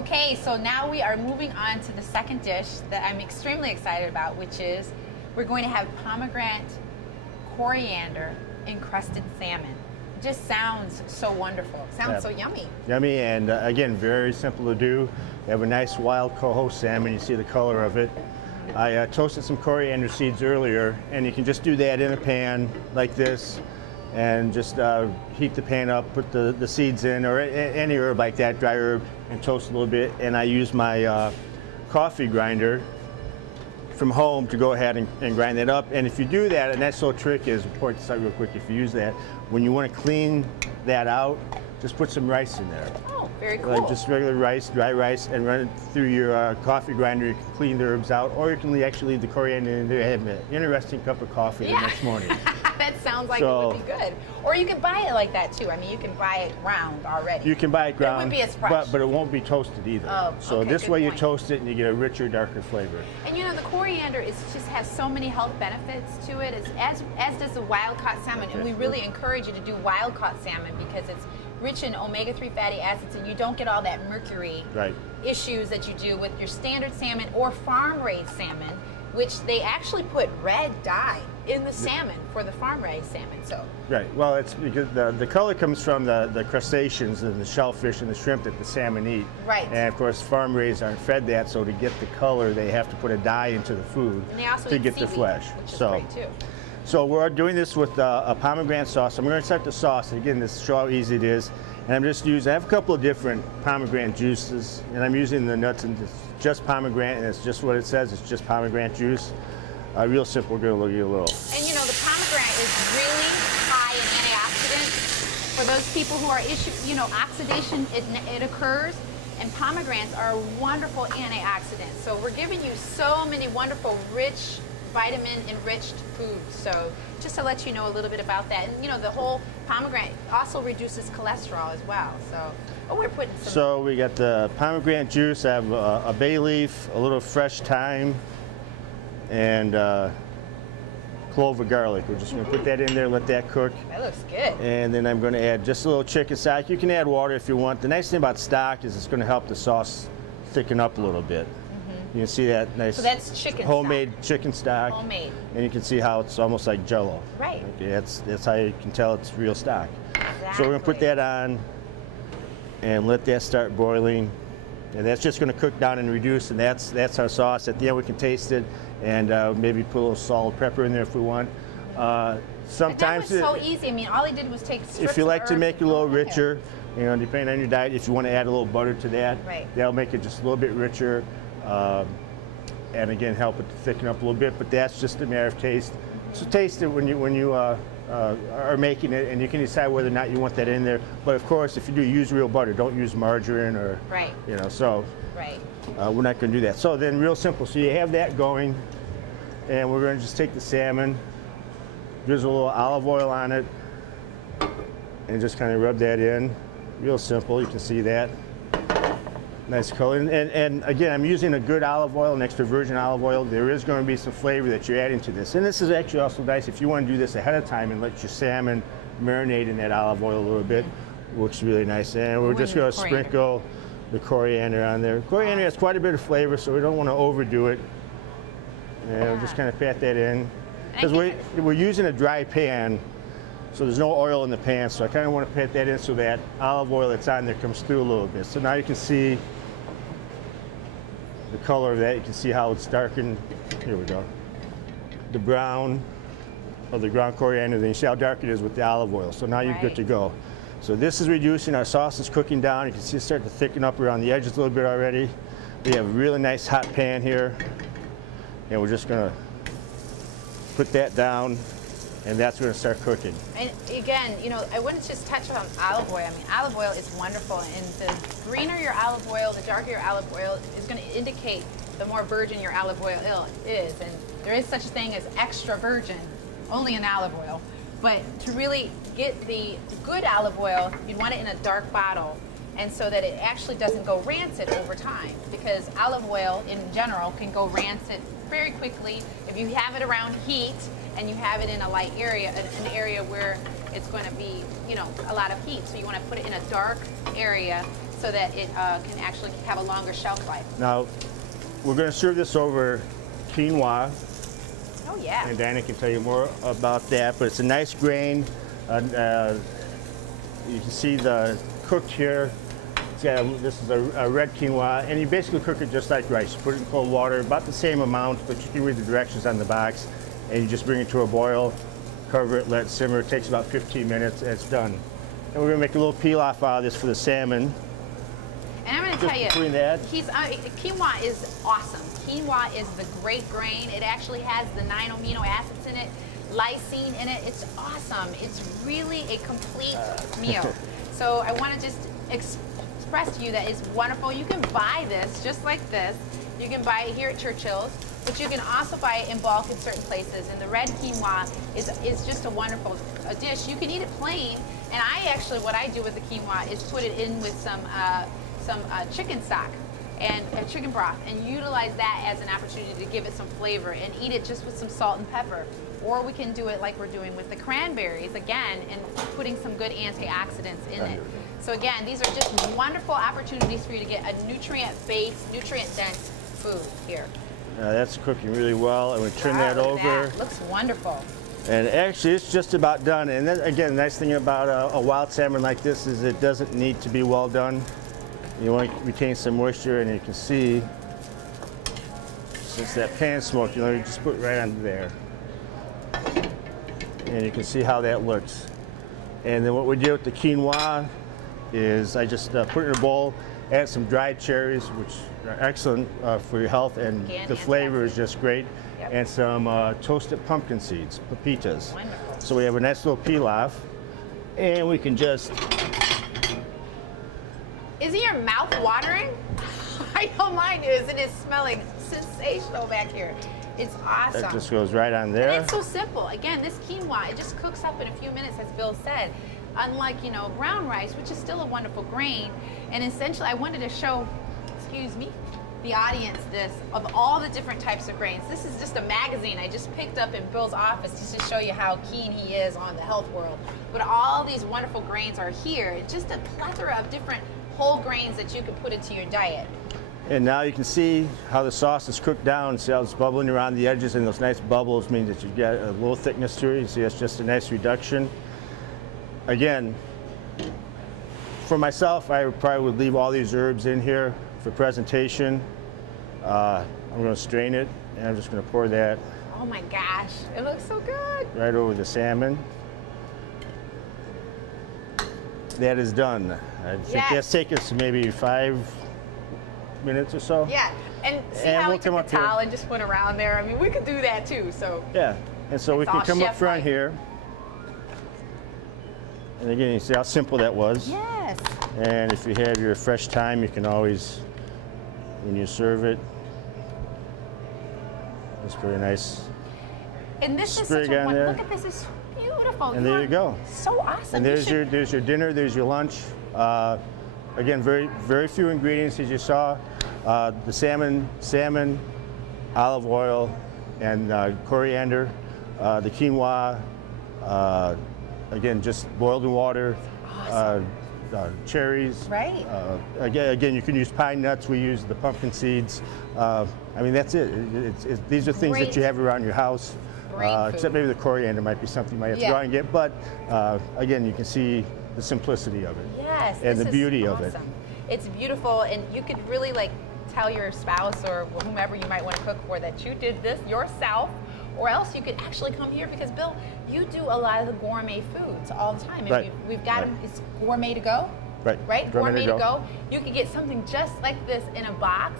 Okay, so now we are moving on to the second dish that I'm extremely excited about, which is we're going to have pomegranate coriander encrusted salmon. It just sounds so wonderful. It sounds so yummy. Yummy, and again, very simple to do. You have a nice wild coho salmon. You see the color of it. I toasted some coriander seeds earlier, and you can just do that in a pan like this, and just heat the pan up, put the seeds in, or any herb like that, dry herb, and toast a little bit. And I use my coffee grinder from home to go ahead and grind that up. And if you do that, a nice little trick is, important to start real quick, if you use that, when you want to clean that out, just put some rice in there. Oh, very cool. Like just regular rice, dry rice, and run it through your coffee grinder. You can clean the herbs out, or you can actually leave the coriander in there and have an interesting cup of coffee the next morning. That sounds like it would be good. Or you can buy it like that too. I mean, you can buy it ground already. You can buy it ground, it wouldn't be as fresh. but it won't be toasted either. Oh, so okay, this way point. you toast it and you get a richer, darker flavor. And you know, the coriander just has so many health benefits to it, as does the wild-caught salmon. And we really encourage you to do wild-caught salmon because it's rich in omega-3 fatty acids, and you don't get all that mercury issues that you do with your standard salmon or farm-raised salmon, which they actually put red dye in the salmon for the farm-raised salmon. So well, it's because the color comes from the crustaceans and the shellfish and the shrimp that the salmon eat. And of course, farm-raised aren't fed that, so to get the color, they have to put a dye into the food to get the flesh. Which is great too. So we're doing this with a pomegranate sauce. I'm going to start the sauce. And again, this show how easy it is. And I'm just using, I have a couple of different pomegranate juices, and I'm using the nuts, and it's just pomegranate, and it's just what it says. It's just pomegranate juice. Real simple. We're going to look at a little. And you know, the pomegranate is really high in antioxidants. For those people who are oxidation, it occurs, and pomegranates are a wonderful antioxidant. So we're giving you so many wonderful, rich, vitamin-enriched foods. So just to let you know a little bit about that. And you know, the whole pomegranate also reduces cholesterol as well. So, we're putting some... So we got the pomegranate juice. I have a bay leaf, a little fresh thyme, and clove of garlic. We're just going to put that in there, let that cook. That looks good. And then I'm going to add just a little chicken stock. You can add water if you want. The nice thing about stock is it's going to help the sauce thicken up a little bit. You can see that nice homemade chicken stock. Homemade. And you can see how it's almost like Jell-O. Right. Okay, that's how you can tell it's real stock. Exactly. So we're going to put that on and let that start boiling. And that's just going to cook down and reduce, and that's our sauce. At the end we can taste it, and maybe put a little salt, pepper in there if we want. Sometimes that was so easy. I mean, all he did was take strips if you like of to herbs make it a little richer, you know, depending on your diet, if you want to add a little butter to that, that'll make it just a little bit richer. And again, help it to thicken up a little bit, but that's just a matter of taste. So taste it when you are making it, and you can decide whether or not you want that in there. But of course, if you do, use real butter. Don't use margarine or you know. So we're not going to do that. So then, real simple. So you have that going, and we're going to just take the salmon, drizzle a little olive oil on it, and just kind of rub that in. Real simple. You can see that. Nice color, and again, I'm using a good olive oil, an extra virgin olive oil. There is going to be some flavor that you're adding to this, and this is actually also nice if you want to do this ahead of time and let your salmon marinate in that olive oil a little bit. Works really nice, and we're just going to sprinkle the coriander on there. Coriander has quite a bit of flavor, so we don't want to overdo it. And we'll just kind of pat that in, because we're using a dry pan, so there's no oil in the pan. So I kind of want to pat that in so that olive oil that's on there comes through a little bit. So now you can see the color of that. You can see how it's darkened. Here we go. The brown of the ground coriander, then you see how dark it is with the olive oil. So now you're good to go. So this is reducing, our sauce is cooking down. You can see it start to thicken up around the edges a little bit already. We have a really nice hot pan here, and we're just gonna put that down, and that's going to start cooking. And again, you know, I wouldn't just touch on olive oil. I mean, olive oil is wonderful, and the greener your olive oil, the darker your olive oil is going to indicate the more virgin your olive oil is. And there is such a thing as extra virgin, only in olive oil. But to really get the good olive oil, you'd want it in a dark bottle, and so that it actually doesn't go rancid over time, because olive oil in general can go rancid very quickly if you have it around heat and you have it in a light area, an area where it's going to be, you know, a lot of heat. So you want to put it in a dark area so that it can actually have a longer shelf life. Now, we're going to serve this over quinoa. Oh yeah. And Diana can tell you more about that, but it's a nice grain. You can see the cooked here. This is a red quinoa, and you basically cook it just like rice. You put it in cold water, about the same amount, but you can read the directions on the box, and you just bring it to a boil, cover it, let it simmer. It takes about 15 minutes, and it's done. And we're gonna make a little pilaf out of this for the salmon. And I'm gonna tell you, quinoa is awesome. Quinoa is the great grain. It actually has the 9 amino acids in it, lysine in it. It's awesome. It's really a complete meal. So I wanna just express to you that it's wonderful. You can buy this just like this. You can buy it here at Churchill's, but you can also buy it in bulk in certain places. And the red quinoa is just a wonderful dish. You can eat it plain, and what I do with the quinoa is put it in with some chicken stock and chicken broth, and utilize that as an opportunity to give it some flavor, and eat it just with some salt and pepper. Or we can do it like we're doing with the cranberries again, and putting some good antioxidants in it. So again, these are just wonderful opportunities for you to get a nutrient-based, nutrient-dense food here. That's cooking really well, and we turn that over. That looks wonderful. And actually, it's just about done. And then, again, the nice thing about a wild salmon like this is it doesn't need to be well done. You want to retain some moisture, and you can see, since that pan smoke, you just put it right under there. And you can see how that looks. And then what we do with the quinoa is I just put it in a bowl, add some dried cherries, which are excellent for your health, and the flavor is just great. Yep. And some toasted pumpkin seeds, pepitas. Wonderful. So we have a nice little pilaf, and we can just... Isn't your mouth watering? I know mine is. It is smelling sensational back here. It's awesome. That just goes right on there. And it's so simple. Again, this quinoa, it just cooks up in a few minutes, as Bill said. Unlike, brown rice, which is still a wonderful grain. And essentially, I wanted to show, excuse me, the audience this, of all the different types of grains. This is just a magazine I just picked up in Bill's office just to show you how keen he is on the health world. But all these wonderful grains are here. It's just a plethora of different whole grains that you can put into your diet. And now you can see how the sauce is cooked down. See how it's bubbling around the edges, and those nice bubbles mean that you get a little thickness to it. You see, it's just a nice reduction. Again, for myself, I probably would leave all these herbs in here for presentation. I'm going to strain it, and I'm just going to pour that. Oh my gosh, it looks so good. Right over the salmon. That is done. I think that's taken us maybe 5 minutes or so. Yeah, and see how we took the towel and just went around there. I mean, we could do that too. So yeah, and so we can come up front here. And again, you see how simple that was. Yes. And if you have your fresh thyme, you can always, when you serve it, it's pretty nice. And this is such a look at this, it's beautiful. And there you go. So awesome. And there's your dinner, there's your lunch. Again, very few ingredients, as you saw. The salmon, olive oil, and coriander. The quinoa, again, just boiled in water. Awesome. Cherries. Right. Again, you can use pine nuts. We use the pumpkin seeds. I mean, that's it. These are things that you have around your house. Except maybe the coriander might be something you might have to go out and get. But again, you can see the simplicity of it. Yes. And the beauty of it. It's beautiful, and you could really tell your spouse or whomever you might want to cook for that you did this yourself. Or else you could actually come here, because Bill, you do a lot of the gourmet foods all the time. And we've got them, it's gourmet to go. Right? Gourmet to go. You could get something just like this in a box.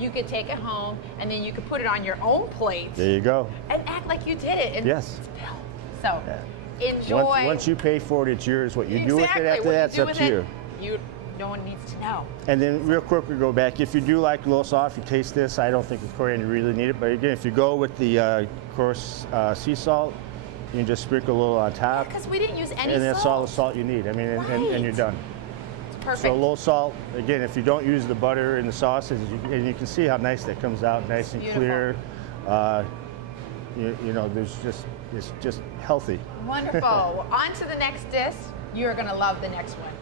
You could take it home, and then you could put it on your own plate. There you go. And act like you did it. And yes. It's Bill. So enjoy. Once you pay for it, it's yours. What you do with it after that, it's up to you. No one needs to know. And then real quick, we go back. If you do like a little soft, you taste this. I don't think the coriander really need it. But again, if you go with the coarse sea salt, you can just sprinkle a little on top. Because we didn't use any salt. And that's all the salt you need. I mean, and you're done. It's perfect. So low salt. Again, if you don't use the butter in the sauces, and you can see how nice that comes out, nice and clear. You know, it's just healthy. Wonderful. Well, on to the next dish. You're going to love the next one.